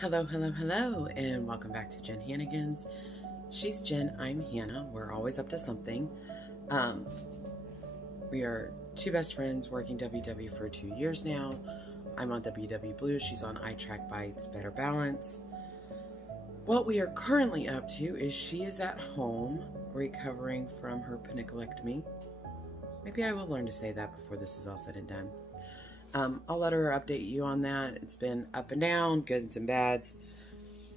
Hello, hello, hello, and welcome back to JenHannagans. She's Jen, I'm Hannah. We're always up to something. We are two best friends working WW for 2 years now. I'm on WW Blue, she's on iTrack Bites Better Balance. What we are currently up to is she is at home recovering from her paniculectomy. Maybe I will learn to say that before this is all said and done. I'll let her update you on that. It's been up and down, goods and bads,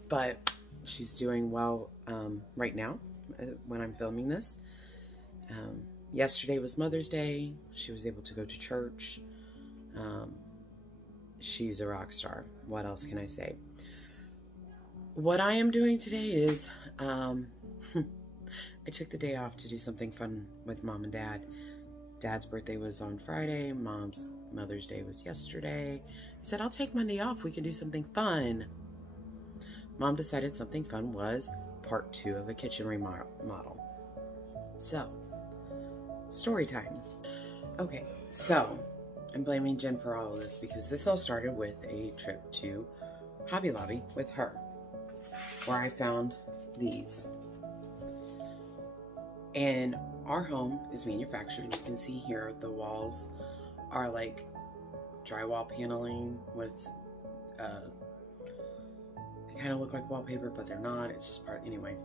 but she's doing well right now when I'm filming this. Yesterday was Mother's Day. She was able to go to church. She's a rock star. What else can I say? What I am doing today is I took the day off to do something fun with Mom and Dad. Dad's birthday was on Friday. Mom's Mother's Day was yesterday. I said, I'll take Monday off. We can do something fun. Mom decided something fun was part 2 of a kitchen remodel. So, story time. Okay, so I'm blaming Jen for all of this because this all started with a trip to Hobby Lobby with her, where I found these. And our home is manufactured. You can see here the walls are like drywall paneling with they kind of look like wallpaper, but they're not. It's just part. Anyway,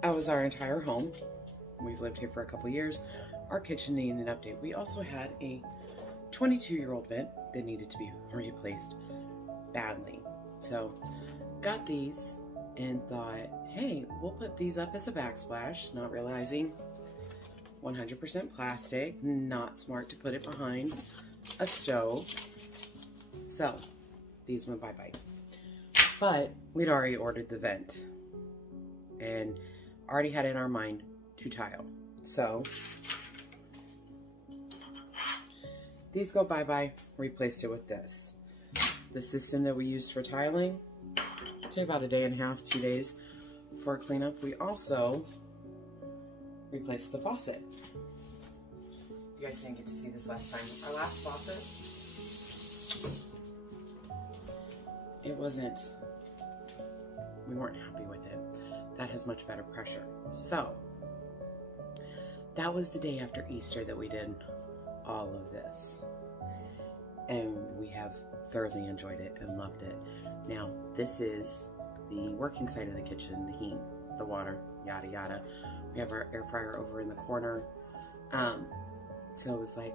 that was our entire home. We've lived here for a couple years. Our kitchen needed an update. We also had a 22-year-old vent that needed to be replaced badly. So got these and thought, hey, we'll put these up as a backsplash, not realizing 100% plastic, not smart to put it behind a stove. So these went bye-bye. But we'd already ordered the vent and already had in our mind to tile. So these go bye-bye, replaced it with this. The system that we used for tiling took about a day and a half, 2 days for cleanup. We also replaced the faucet. You guys didn't get to see this last time. Our last faucet, we weren't happy with it. That has much better pressure. So that was the day after Easter that we did all of this. And we have thoroughly enjoyed it and loved it. Now, this is the working side of the kitchen, the heat, the water, yada yada. We have our air fryer over in the corner. So it was like,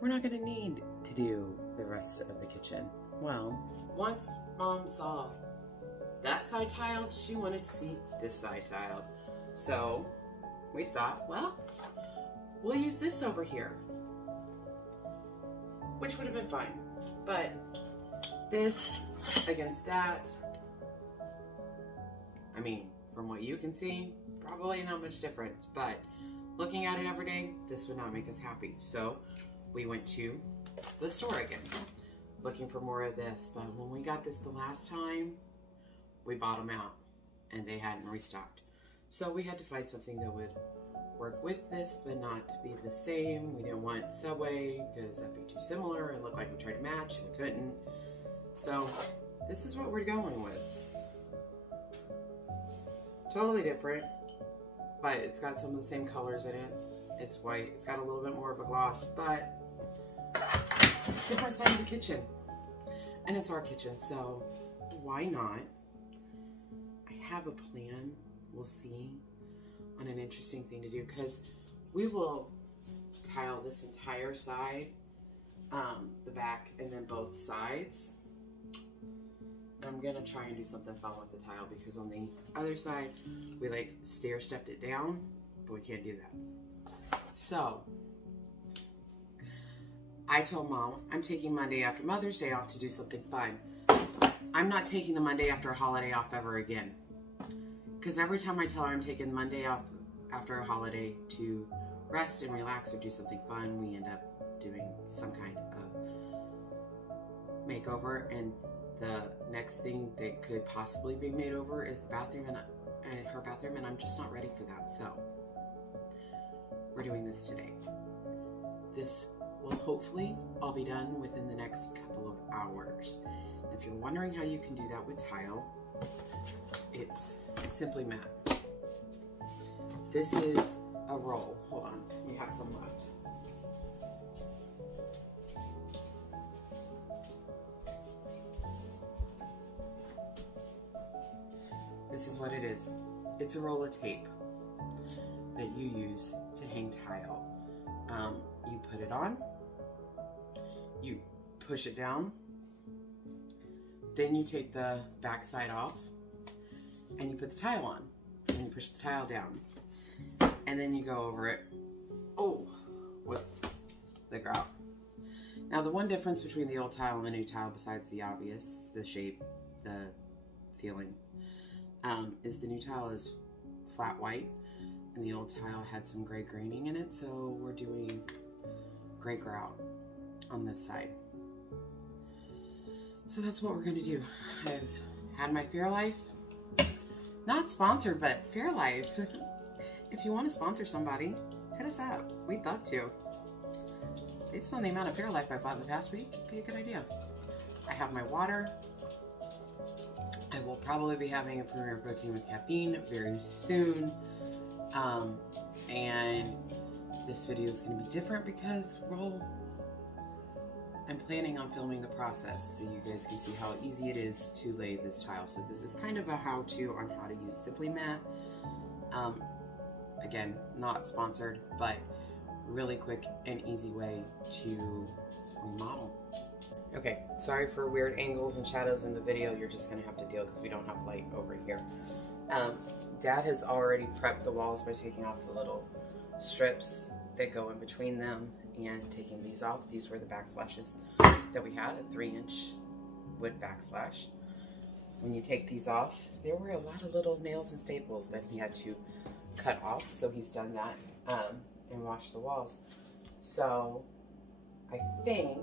we're not gonna need to do the rest of the kitchen. Well, once Mom saw that side tiled, she wanted to see this side tiled. So we thought, well, we'll use this over here, which would have been fine. But this against that, I mean, from what you can see, probably not much difference, but looking at it every day, this would not make us happy. So we went to the store again, looking for more of this. But when we got this the last time, we bought them out and they hadn't restocked. So we had to find something that would work with this, but not be the same. We didn't want Subway because that'd be too similar and look like we tried to match and couldn't. So this is what we're going with. Totally different, but it's got some of the same colors in it. It's white, it's got a little bit more of a gloss, but different side of the kitchen. And it's our kitchen, so why not? I have a plan, we'll see, on an interesting thing to do, because we will tile this entire side, the back, and then both sides. I'm gonna try and do something fun with the tile because on the other side, we like stair-stepped it down, but we can't do that. So, I told Mom, I'm taking Monday after Mother's Day off to do something fun. I'm not taking the Monday after a holiday off ever again. Because every time I tell her I'm taking Monday off after a holiday to rest and relax or do something fun, we end up doing some kind of makeover. And the next thing that could possibly be made over is the bathroom and her bathroom, and I'm just not ready for that. So we're doing this today. This will hopefully all be done within the next couple of hours. If you're wondering how you can do that with tile, it's SimpleMat. This is a roll. Hold on, we have some left. This is what it is. It's a roll of tape that you use to hang tile. You put it on, you push it down, then you take the back side off and you put the tile on and you push the tile down, and then you go over it with the grout. Now the one difference between the old tile and the new tile, besides the obvious, the shape, the feeling, is the new tile is flat white and the old tile had some gray graining in it, so we're doing gray grout on this side. So that's what we're gonna do. I've had my Fairlife, not sponsored, but Fairlife. If you want to sponsor somebody, hit us up. We'd love to. Based on the amount of Fairlife I bought in the past week, it'd be a good idea. I have my water. I will probably be having a Premier Protein with caffeine very soon. And this video is going to be different because, well, I'm planning on filming the process so you guys can see how easy it is to lay this tile. So this is kind of a how-to on how to use SimpleMat. Again, not sponsored, but really quick and easy way to remodel. Okay, sorry for weird angles and shadows in the video. You're just gonna have to deal because we don't have light over here. Dad has already prepped the walls by taking off the little strips that go in between them and taking these off. These were the backsplashes that we had, a 3-inch wood backsplash. When you take these off, there were a lot of little nails and staples that he had to cut off, so he's done that and washed the walls. So I think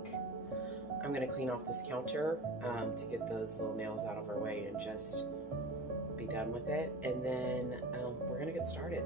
I'm gonna clean off this counter to get those little nails out of our way and just be done with it, and then we're gonna get started.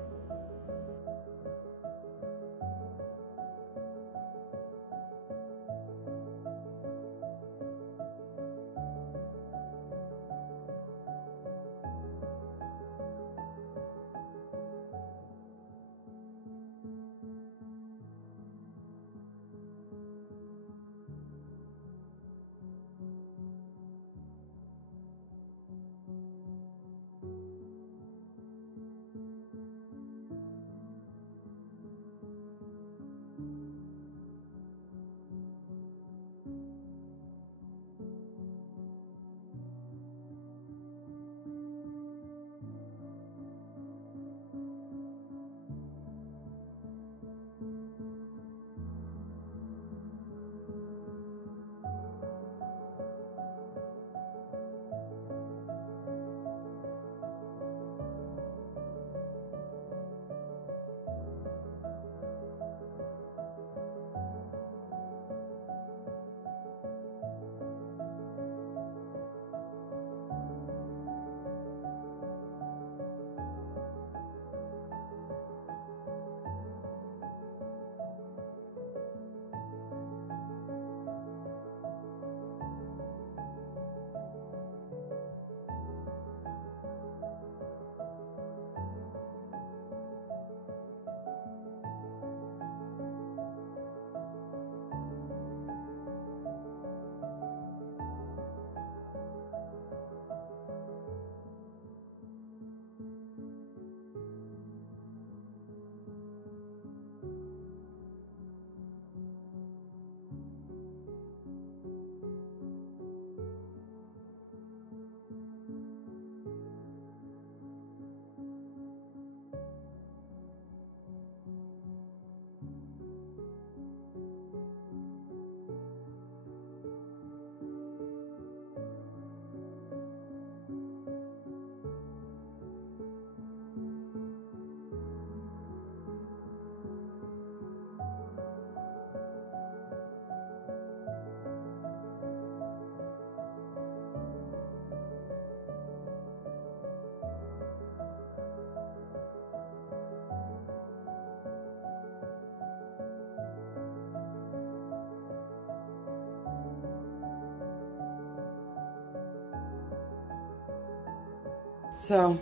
So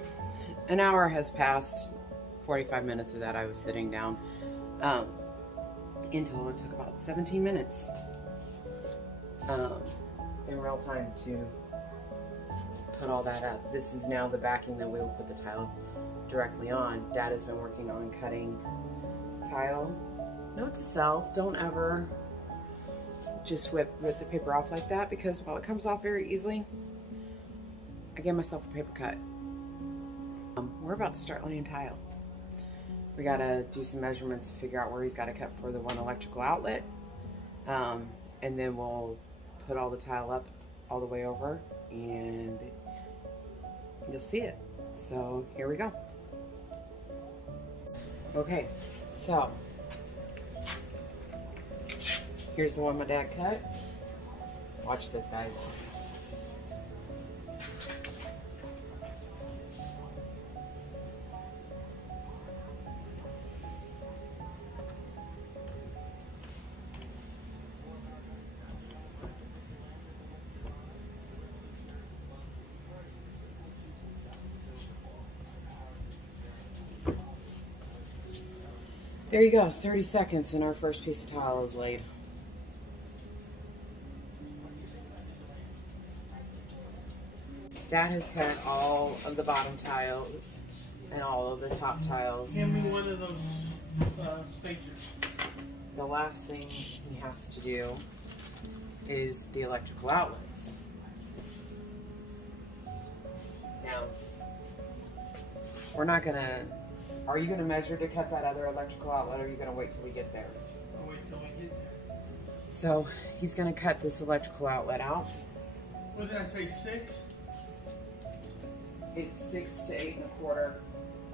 an hour has passed. 45 minutes of that I was sitting down. Until it took about 17 minutes in real time to put all that up. This is now the backing that we will put the tile directly on. Dad has been working on cutting tile. Note to self, don't ever just rip the paper off like that, because while it comes off very easily, I gave myself a paper cut. We're about to start laying tile. We gotta do some measurements to figure out where he's gotta cut for the one electrical outlet. And then we'll put all the tile up all the way over and you'll see it. So here we go. Okay, so here's the one my dad cut. Watch this, guys. There you go, 30 seconds and our first piece of tile is laid. Dad has cut all of the bottom tiles and all of the top tiles. Hand me one of those spacers. The last thing he has to do is the electrical outlets. Now, we're not gonna, are you gonna measure to cut that other electrical outlet, or are you gonna wait till we get there? I'll wait till we get there. So he's gonna cut this electrical outlet out. What did I say, 6? It's 6 to 8 1/4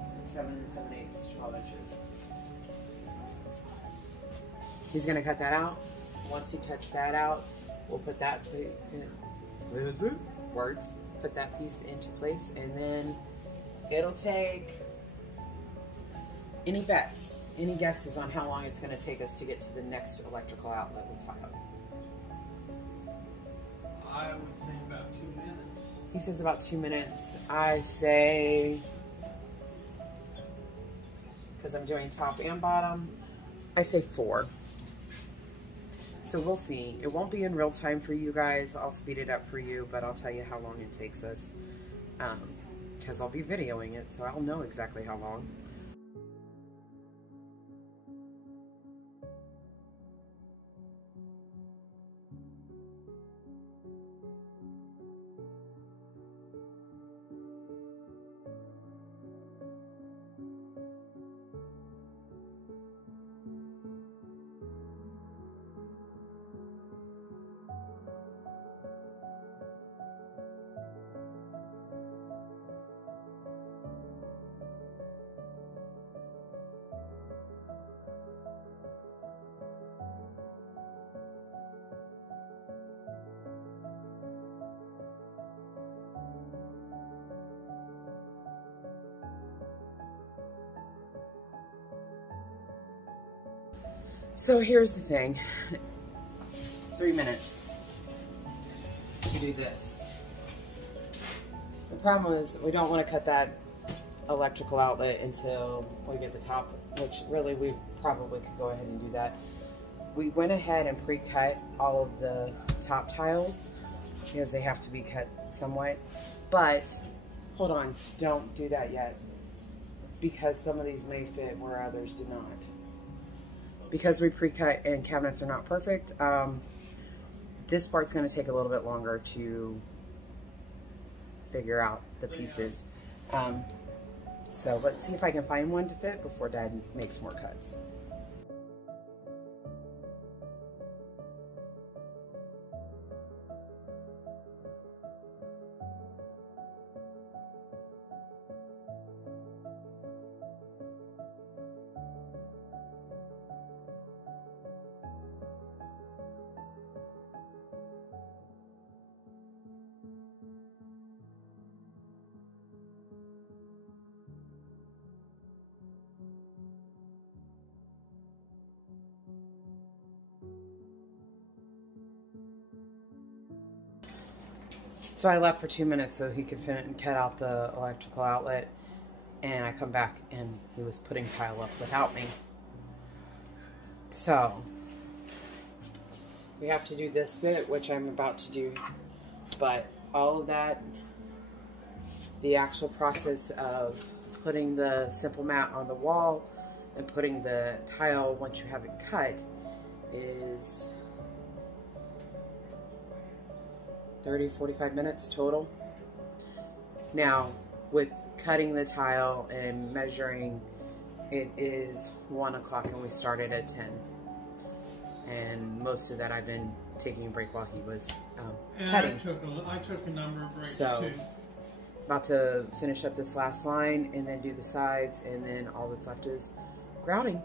and 7 7/8 to 12 inches. He's gonna cut that out. Once he cuts that out, we'll put that put that piece into place, and then it'll take, any bets, any guesses on how long it's gonna take us to get to the next electrical outlet with tile? I would say about 2 minutes. He says about 2 minutes. I say, because I'm doing top and bottom, I say 4. So we'll see. It won't be in real time for you guys. I'll speed it up for you, but I'll tell you how long it takes us, because I'll be videoing it, so I'll know exactly how long. So here's the thing, 3 minutes to do this. The problem is we don't want to cut that electrical outlet until we get the top, which really we probably could go ahead and do that. We went ahead and pre-cut all of the top tiles because they have to be cut somewhat, but hold on, don't do that yet, because some of these may fit where others do not. Because we pre-cut and cabinets are not perfect, this part's going to take a little bit longer to figure out the pieces. So let's see if I can find one to fit before Dad makes more cuts. So I left for 2 minutes so he could cut out the electrical outlet, and I come back and he was putting tile up without me. So we have to do this bit, which I'm about to do, but all of that, the actual process of putting the SimpleMat on the wall and putting the tile once you have it cut is 30-45 minutes total. Now, with cutting the tile and measuring, it is 1 o'clock and we started at 10. And most of that I've been taking a break while he was cutting. I took a number of breaks so, too. About to finish up this last line and then do the sides, and then all that's left is grouting.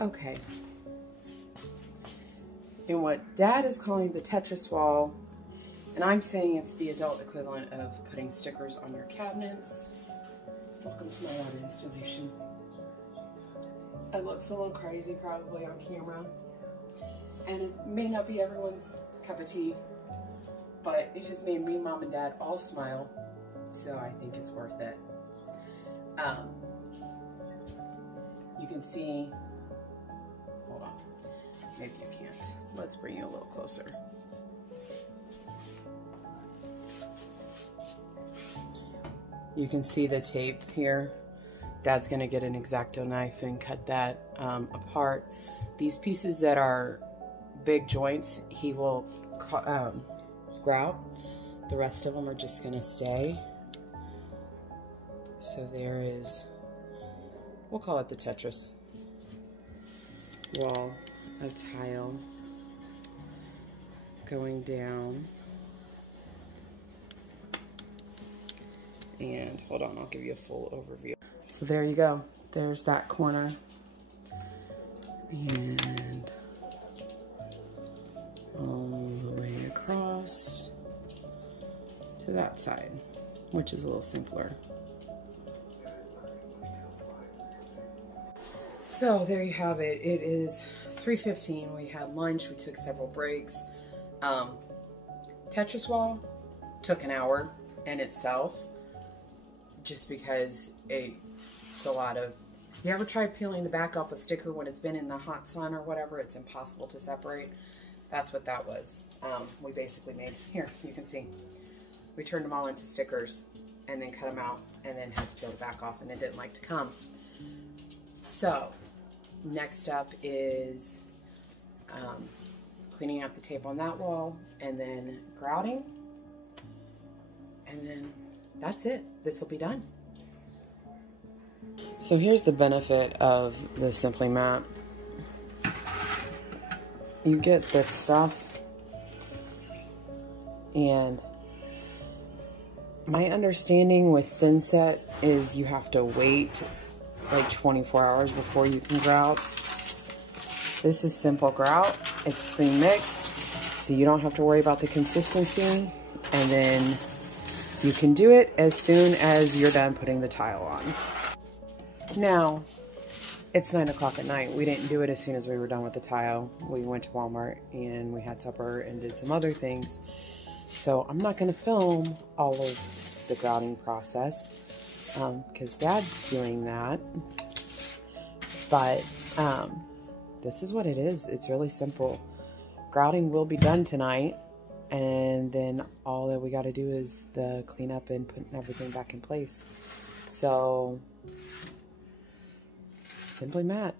Okay. In what Dad is calling the Tetris wall, and I'm saying it's the adult equivalent of putting stickers on your cabinets. Welcome to my art installation. It looks a little crazy probably on camera, and it may not be everyone's cup of tea, but it has made me, Mom, and Dad all smile, so I think it's worth it. You can see, hold on, maybe I can't. Let's bring you a little closer. You can see the tape here. Dad's gonna get an X-Acto knife and cut that apart. These pieces that are big joints, he will grout. The rest of them are just gonna stay. So there is, we'll call it the Tetris wall of tile going down. And hold on, I'll give you a full overview. So there you go. There's that corner. And all the way across to that side, which is a little simpler. So there you have it. It is 3:15. We had lunch. We took several breaks. Tetris wall took an hour in itself, just because it's a lot of, you ever try peeling the back off a sticker when it's been in the hot sun or whatever? It's impossible to separate. That's what that was. We basically made, here, you can see, we turned them all into stickers and then cut them out and then had to peel the back off, and it didn't like to come. So next up is cleaning out the tape on that wall and then grouting, and then that's it. This will be done. So here's the benefit of the SimpleMat. You get this stuff, and my understanding with thin set is you have to wait like 24 hours before you can grout. This is simple grout. It's pre-mixed, so you don't have to worry about the consistency, and then you can do it as soon as you're done putting the tile on. Now, it's 9 o'clock at night. We didn't do it as soon as we were done with the tile. We went to Walmart and we had supper and did some other things. So I'm not gonna film all of the grouting process because Dad's doing that. But this is what it is. It's really simple. Grouting will be done tonight, and then all that we got to do is the cleanup and putting everything back in place. So SimpleMat,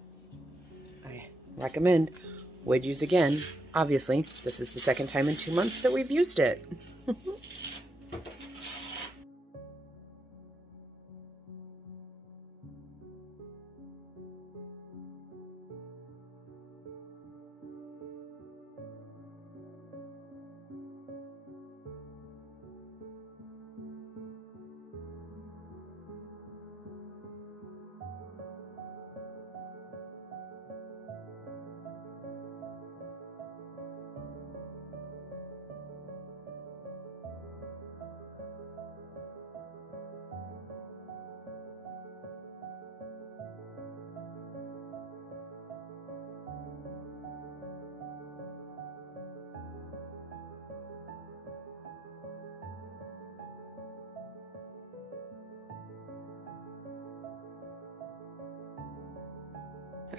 I recommend. Would use again. Obviously, this is the second time in 2 months that we've used it.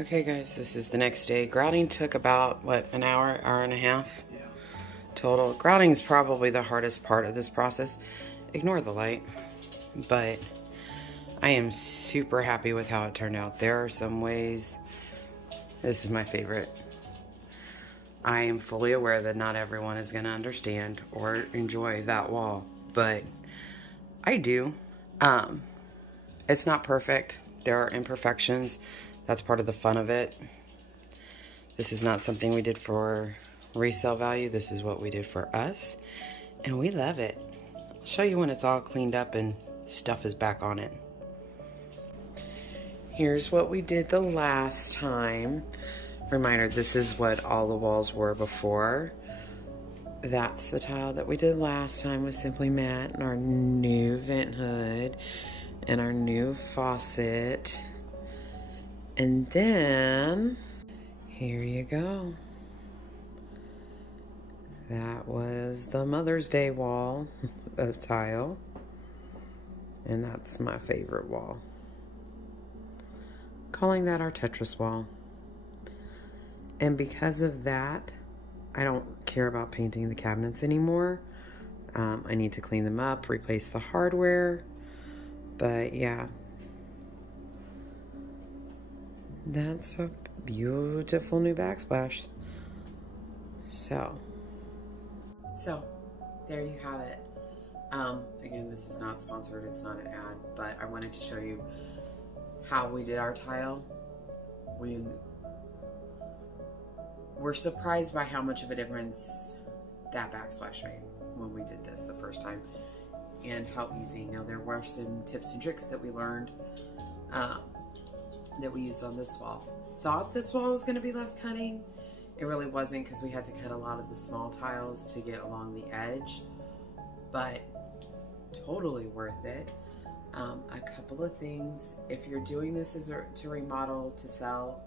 Okay guys, this is the next day. Grouting took about, what, an hour, hour and a half? Yeah. Total. Grouting is probably the hardest part of this process. Ignore the light. But I am super happy with how it turned out. There are some ways, this is my favorite. I am fully aware that not everyone is going to understand or enjoy that wall, but I do. It's not perfect. There are imperfections. That's part of the fun of it. This is not something we did for resale value. This is what we did for us, and we love it. I'll show you when it's all cleaned up and stuff is back on it. Here's what we did the last time. Reminder, this is what all the walls were before. That's the tile that we did last time with SimpleMat, and our new vent hood and our new faucet. And then, here you go. That was the Mother's Day wall of tile. And that's my favorite wall. Calling that our Tetris wall. And because of that, I don't care about painting the cabinets anymore. I need to clean them up, replace the hardware. But yeah. That's a beautiful new backsplash. So there you have it. Again, this is not sponsored, it's not an ad, but I wanted to show you how we did our tile. We were surprised by how much of a difference that backsplash made when we did this the first time, and how easy. Now, there were some tips and tricks that we learned that we used on this wall. Thought this wall was going to be less cutting. It really wasn't, because we had to cut a lot of the small tiles to get along the edge, but totally worth it. A couple of things: if you're doing this to remodel, to sell,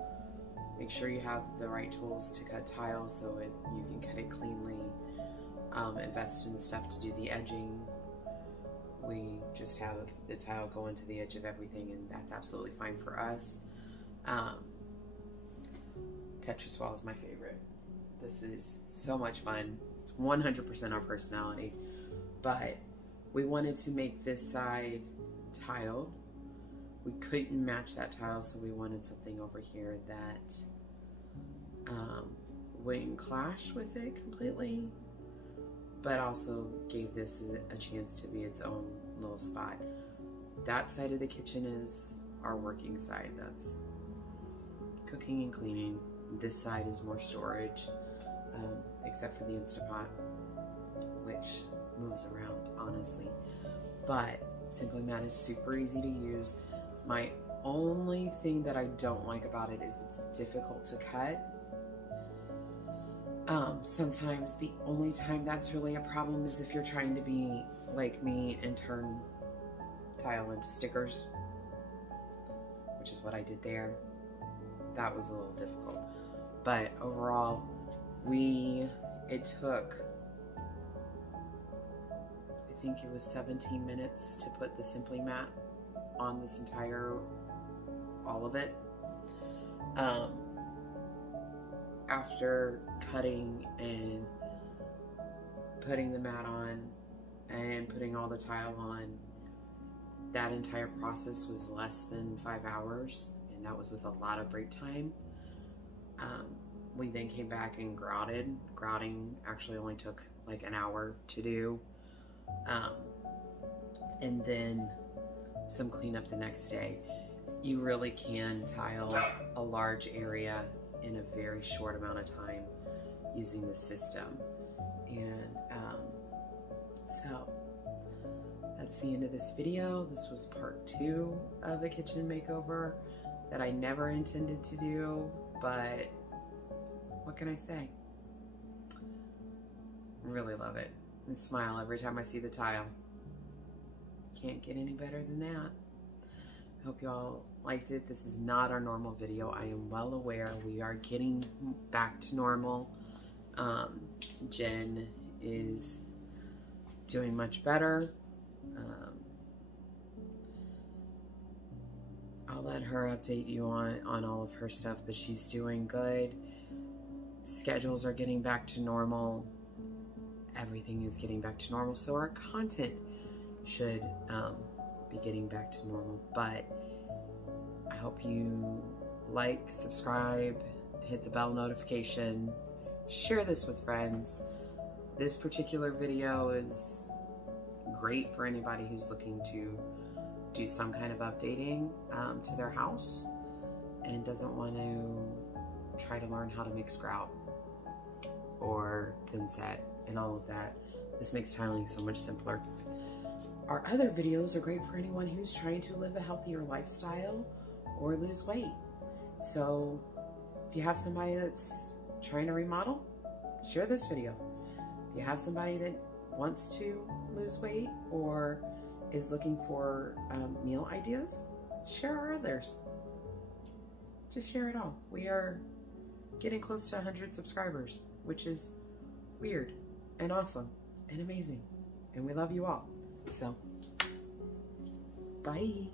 make sure you have the right tools to cut tiles so you can cut it cleanly. Invest in the stuff to do the edging. We just have the tile go into the edge of everything, and that's absolutely fine for us. Tetris wall is my favorite. This is so much fun. It's 100% our personality, but we wanted to make this side tiled. We couldn't match that tile, so we wanted something over here that wouldn't clash with it completely, but also gave this a chance to be its own little spot. That side of the kitchen is our working side. That's cooking and cleaning. This side is more storage, except for the Instapot, which moves around, honestly. But SimpleMat is super easy to use. My only thing that I don't like about it is it's difficult to cut. Sometimes the only time that's really a problem is if you're trying to be like me and turn tile into stickers, which is what I did there. That was a little difficult. But overall, it took, I think it was 17 minutes to put the SimpleMat on this entire, all of it. After cutting and putting the mat on and putting all the tile on, that entire process was less than 5 hours, and that was with a lot of break time. We then came back and grouted. Grouting actually only took like an hour to do. And then some cleanup the next day. You really can tile a large area in a very short amount of time using the system. And so that's the end of this video. This was part 2 of a kitchen makeover that I never intended to do, but what can I say? Really love it. And smile every time I see the tile. Can't get any better than that. I hope you all liked it. This is not our normal video. I am well aware we are getting back to normal. Jen is doing much better. I'll let her update you on all of her stuff, but she's doing good. Schedules are getting back to normal. Everything is getting back to normal, so our content should be getting back to normal. But I hope you like, subscribe, hit the bell notification, share this with friends. This particular video is great for anybody who's looking to do some kind of updating to their house and doesn't want to try to learn how to mix grout or thin set and all of that. This makes tiling so much simpler. Our other videos are great for anyone who's trying to live a healthier lifestyle or lose weight. So if you have somebody that's trying to remodel, share this video. If you have somebody that wants to lose weight or is looking for meal ideas, share our others. Just share it all. We are getting close to 100 subscribers, which is weird and awesome and amazing. And we love you all. So, bye.